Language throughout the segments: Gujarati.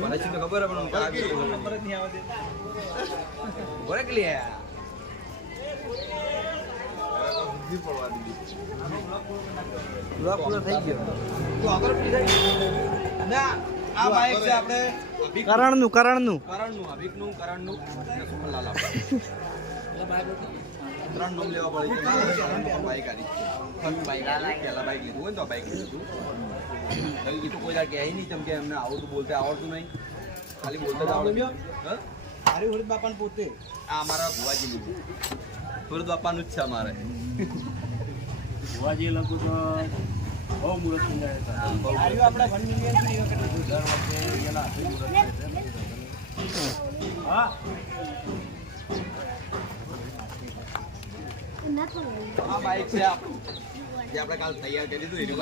મને તો ખબર પણ આ બી ખબર જ નહીં આવતી બોલે કે લે પૂરા પૂરા થઈ ગયો તો આગળ પડી જાય ના આ બાઈક છે આપણે કરણનું. કરણનું કરણનું. ત્રણ નામ લેવા પડે બાઈક આની છે. ફર્સ્ટ બાઈક આની. પહેલા બાઈક લીધું હોય ને તો આ બાઈક લીધું હતું એ તો કોઈ દાડ કહે નહીં તેમ કે એમને આવડતું બોલતે આવડતું નહીં ખાલી બોલતે જ આવડે હા? હારી હોળી બાપાને પોતે આ અમારા ભુવાજીનું છે સુરત બાપાનું જ છે અમારે ભુવાજી લોકો તો બહુ મુહૂર્ત સમજાય છે હારીઓ આપણે વન મિલિયનથી એ વખતે દર વખતે એના હાથે મુહૂર્ત હા આ બાઈક છે આપણું જે આપણે કાલ તૈયાર કરી દીધું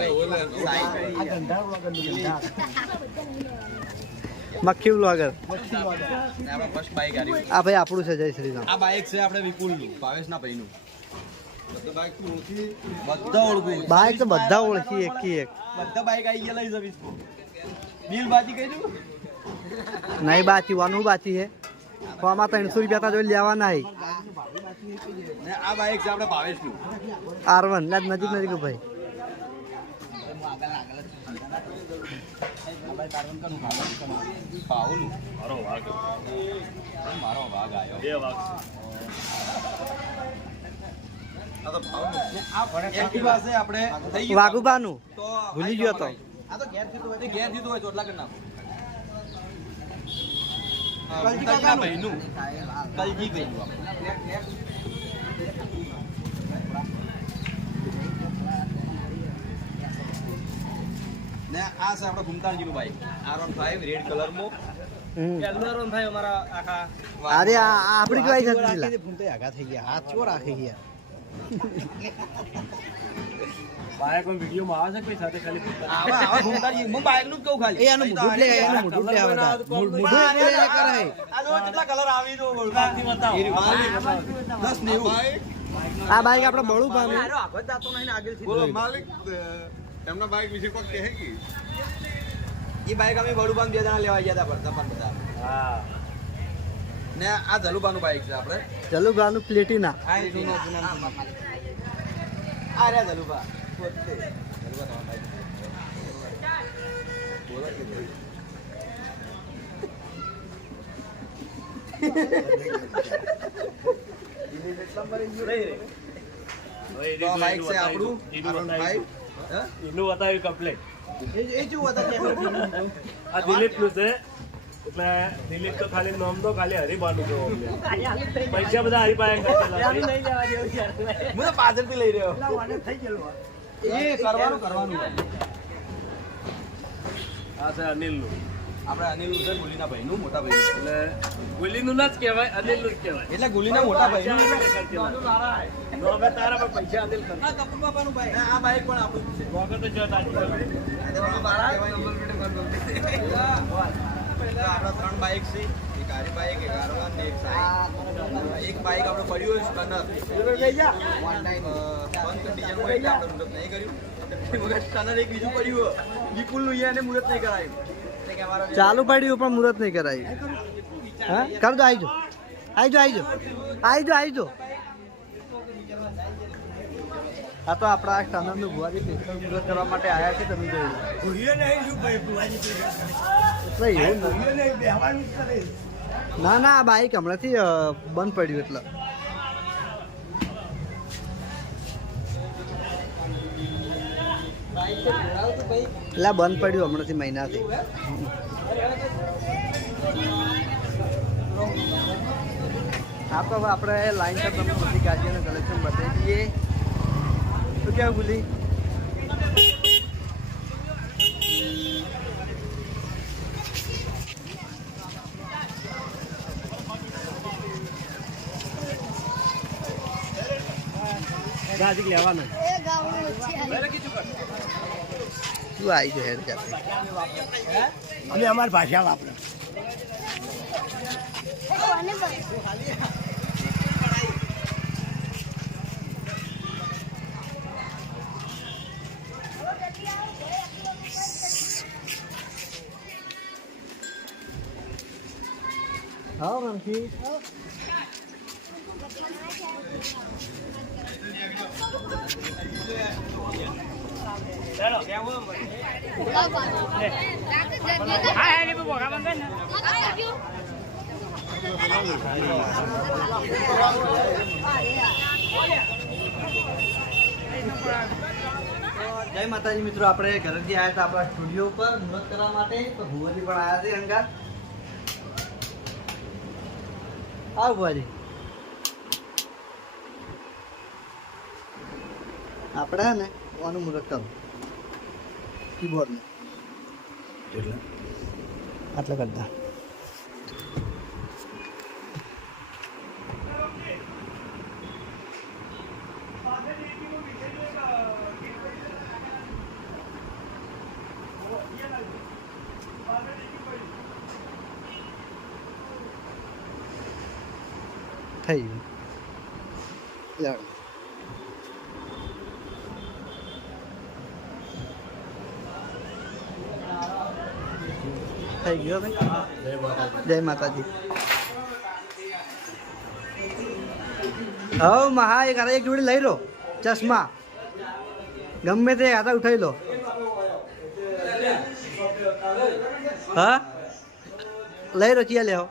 મક્ખી વ્લોગર ને આપણે ફર્સ્ટ બાઈક આવી આ ભાઈ આપણું છે જય શ્રી રામ. આ બાઈક છે આપણે વિપુલનું ભાવેશના ભાઈનું. બધા ઓળખું. બાઈક તો બધા ઓળખી એકી એક. બધા બાઈક આવી ગયા લઈ જવીશ બિલ બાકી કહી દઉં નહીં બાકી વાનું બાચી હે તો આમાં ત્રણસો રૂપિયા તા જોઈ લેવાના હે. ને આ બાઈક છે આપણે ભાવેશનું. આર વન લાજ નજીક નજીક ભાઈ તો વાઘુબાનું? ભૂલી ગયો તો. ઘેર જીતું હોય. ઘેર જીતું હોય ચોટલા કરી નાખો. કલજીના ભાઈનું કલજી ભાઈનું ને આ છે આપણે ઘુમતાલજીનું bike R one five red કલરમાં અરે આ આ આપણી જ બાઈક હતી રાખી પેલા. દે, ભૂંતે આગા થઈ ગયા. હાથ ચો રાખી ગયા. બાયા કોઈ વિડીયોમાં આવે છે કોઈ સાથે ખાલી આવા આવા ઘુમતાલજી હું બાઈકનું જ કહું ખાલી. એ આનું લે એનું મોઢું લે આ બધા. મો- લે એટલે આ જો કેટલા કલર આવી દો બતાવો. દસ નેવું આ બાઈક? આપણે બળું પાનું બોલો માલિક એમના બાઈક વિશે કોઈ કહે કે? એ બાઈક અમે વડુબાન બે જણા લેવા ગયા હતા પણ બધા હા. ને આ જલુબાનું બાઈક છે આપણે. જલુભાનું પ્લેટિના. આ રહ્યા જલુબા. બાઈક. છે. આપણું. એનું R15. બતાવ્યું. કમ્પ્લેટ એ હતા ત્યાં? આ છે. એટલે દિલીપ તો ખાલી નામ તો ખાલી હરિભાનું જો પૈસા બધા હરિભાઈ. હું તો પાછળથી લઈ રહ્યો. થઈ ગયેલું એ કરવાનું કરવાનું. આ છે અનિલનું. આપણે અનિલ છે ગુલીના ભાઈનું મોટા ભાઈ એટલે ગુલીનું ના જ કહેવાય અનિલનું જ કહેવાય. એટલે ગુલીના મોટા. તો હવે તારા પર પૈસા અનિલ ખર્ચે. ને આ બાઈક પણ આપણું છે. વગર તો જો તારી આપણા ત્રણ બાઈક છે એક આરી બાઈક એક આરોલા ને એક સાઈ. એક બાઈક આપણે પડ્યું હોય સ્કનર બંધ કન્ડિશન એટલે આપણે મુહૂર્ત નહીં કર્યું. આપણે સ્કનર એક બીજું પડ્યું વિપુલનું એને મુહૂર્ત નહીં કરાયું. એટલે કે અમારા ચાલુ પડ્યું પણ મુહૂર્ત નહીં કરાયું. હા? કરજો આવીજો આવીજો આવીજો આવીજો આવીજો આ તો આપણા સ્ટાન્ડર્ડનું ભુવાજી સ્પેશિયલ મુહૂર્ત કરવા માટે આવ્યા છે તમે જોઈ એટલે એવું નથી. ના ના બાઈક હમણાંથી બંધ પડ્યું એટલે. એટલે બંધ પડ્યું હમણાંથી મહિનાથી. હા, તો હવે આપણે લાઈન પર તમને બધી ગાડીઓનું કલેક્શન બતાવી દઈએ. શું કેવું ભૂલી? ગાજી લેવાનો. શું આવી છે હેડ જાતે અમે અમારી ભાષા વાપરે. હા મનથી જય માતાજી મિત્રો, આપણે ઘરેથી આવ્યા હતા આપણા સ્ટુડિયો પર મુહૂર્ત કરવા માટે તો ભુવનજી પણ આવ્યા છે અંગા આવ ભુવાજી. આપણે ને આનું મુહૂર્ત કરો કીબોર્ડનું આટલા કરતા થઈ ગયું થઈ ગયો જય માતાજી. હવે મહા, એક હતા એક જોડી લઈ લો. ચશ્મા. ગમે તે હાથા ઉઠાઈ લો. હા? લઈ લો, ચિયા લેવો.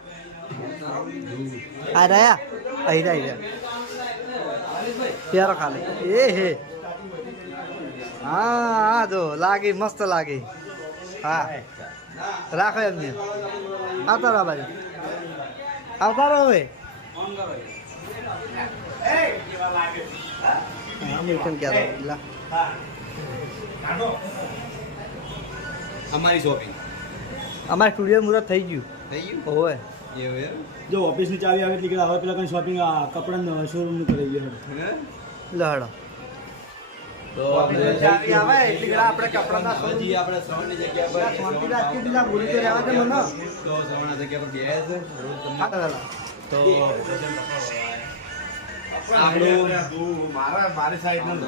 આ રહ્યા? અહીં રહ્યા પ્યારો ખાલી. એ હે. હા હા જો, લાગી, મસ્ત લાગી. હા. રાખો એમને આવતા રહો બાજુ. આવતા રહો હવે. અમારી શોપિંગ અમારે સ્ટુડિયો મુરત થઈ ગયું. થઈ ગયું? હોય જો ઓફિસની ચાવી આવે એટલે હવે પેલા કઈ શોપિંગ આ કપડાં શોરૂમનું કરી ગયો. હે? લહડો. તો ચાવી આવે એટલે પેલા આપણે કપડાના હજી આપણે શ્રવણની જગ્યા પર શાંતિ રાખી પેલા ભૂલી તો રહેવા દે મને. તો શ્રવણના જગ્યા પર ગયા છે રોજ તમને તો આપણું મારા મારી સાઈડનું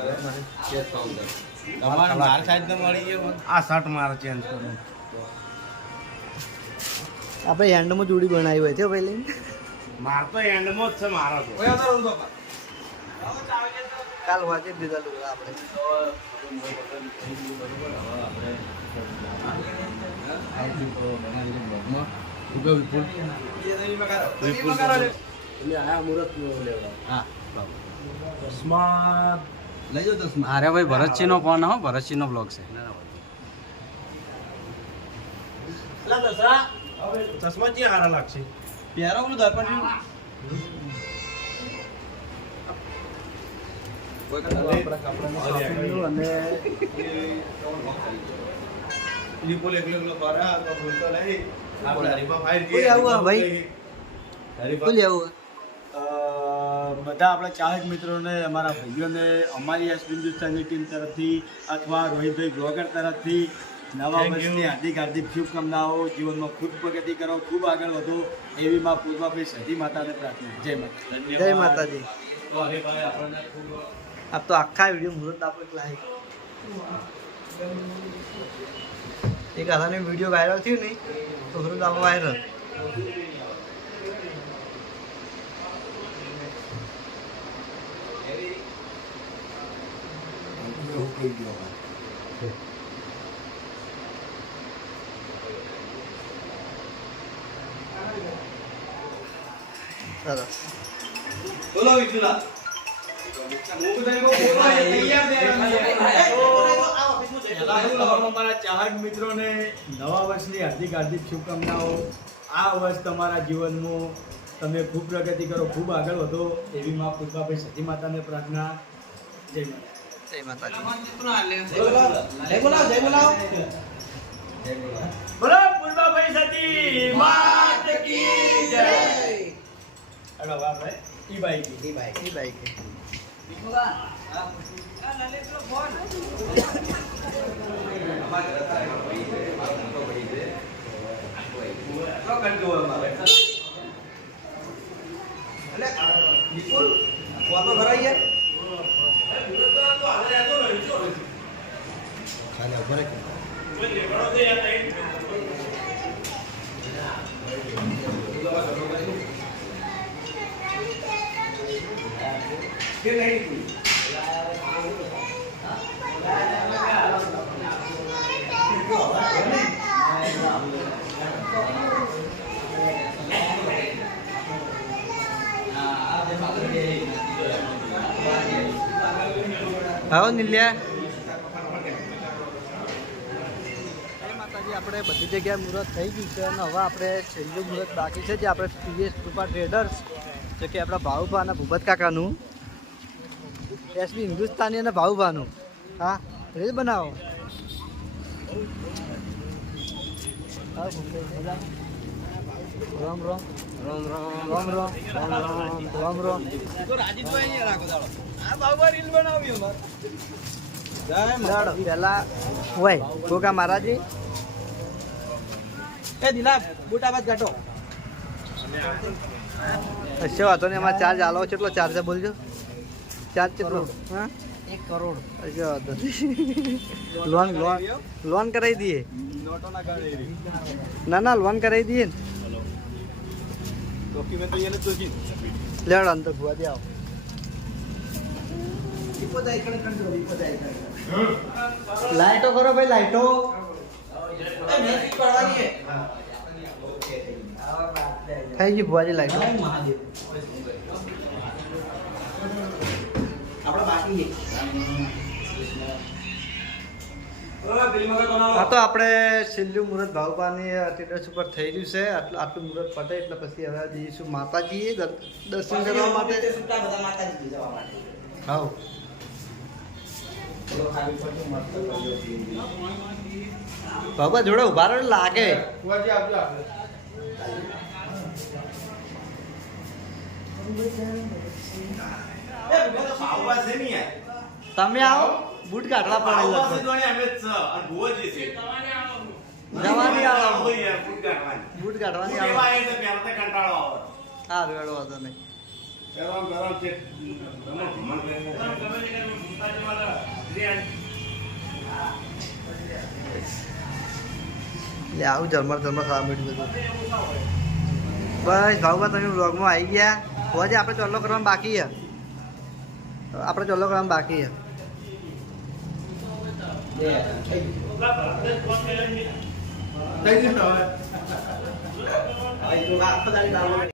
તમારે મારી સાઈડ મળી ગયો આ શર્ટ મારે ચેન્જ કરવું. આપણે હેન્ડમાં જોડી બનાવી હોય છે પહેલી માર તો એન્ડમાં જ છે મારો તો. કાલ વાંચી જ દીધા લોકો આપણે. અરે ભાઈ ભરતસિંહ નો ફોન હો ભરતસિંહ નો બ્લોગ છે. ચશ્મા ક્યાં હારા લાગશે? પહેરો પેલું દર્પણ બધા આપણા ચાહક મિત્રોને અમારા ભાઈઓને અમારી હિન્દુસ્તાની ટીમ તરફથી અથવા રોહિતભાઈ બ્લોગર તરફથી નવા વર્ષની હાર્દિક હાર્દિક શુભકામનાઓ જીવનમાં ખૂબ પ્રગતિ કરો ખૂબ આગળ વધો એવી માં પૂર્વાભાઈ સતી માતાને પ્રાર્થના. જય માતા જય માતાજી તો આપણને ખૂબ આપ તો આખા વીડિયો મુહૂર્ત આપણે લાઈક એક હાથાની વીડિયો વાયરલ થયું નહીં તો મુહૂર્ત આપણે વાયરલ સરસ બોલો વિઠ્ઠલા. અમારા ચાહક મિત્રોને નવા વર્ષની હાર્દિક હાર્દિક શુભકામનાઓ આ વર્ષ તમારા જીવનમાં તમે ખૂબ પ્રગતિ કરો ખૂબ આગળ વધો એવી મા પૂર્વાભાઈ સતી માતાને પ્રાર્થના જય માતા જય માતાજી જય બોલાવો, જય બોલાવો. બોલો પૂર્વાભાઈ સતી માત કી જય હેલો વાહ ભાઈ ઈ બાઈક એ બાઈક એ બાઈક તો કંટ્રોલ અમારે. એટલે, વિપુલ, વાતો કરાઈ છે? કોઈ દેખાડો તો યાર નહીં. આવો નિલ્યા. માતાજી આપણે બધી જગ્યાએ મુહૂર્ત થઈ ગયું છે અને હવે આપણે છેલ્લું મુહૂર્ત બાકી છે જે આપણે પીએસ કૃપા ટ્રેડર્સ જે કે આપણા ભાવુભા અને ભૂપત કાકાનું. એસબી હિન્દુસ્તાની અને ભાવુભાનું હા રીલ બનાવો. રામ રામ. રામ રામ. રામ રામ. રામ રામ રામ રામ અહીંયા રાખો દાડો. આ બાબા રીલ બનાવી અમાર. પેલા હોય ગોગા મહારાજી. એ દિલાપ બુટા બાદ કાઢો. કશો વાતો નહીં અમારે ચાર્જ આલો કેટલો ચાર્જ બોલજો. चार करोड़ लोन लोन कराई दिए ना ना लोन कराई दिए લેડ અંત ભુવા દે આવ લાઈટો કરો ભાઈ લાઈટો થઈ ગઈ ભુવાજી લાઈટો હા તો આપણે છેલ્લું મુહૂર્ત ભાવપાની ટેટસ ઉપર થઈ રહ્યું છે. આટલું આટલું મુહૂર્ત પતે એટલે પછી હવે જઈશું માતાજીએ દર્શન કરવા માટે. હા. બાબા જોડે ઊભા રહો લાગે. કુવાજી આપજો તમે આવો બૂટ કાઢવા પડે જવાની આવો. બૂટ કાઢવાની આવો. હા રેડો વાંધો નહીં. આવું જલમર જલમર ખાવા મળ્યું બધું. બસ ભાવભા તમે વ્લોગમાં આવી ગયા. હોજે આપણે ચલો કરવાનું બાકી છે. આપણે ચલો ગ્રામ બાકી છે.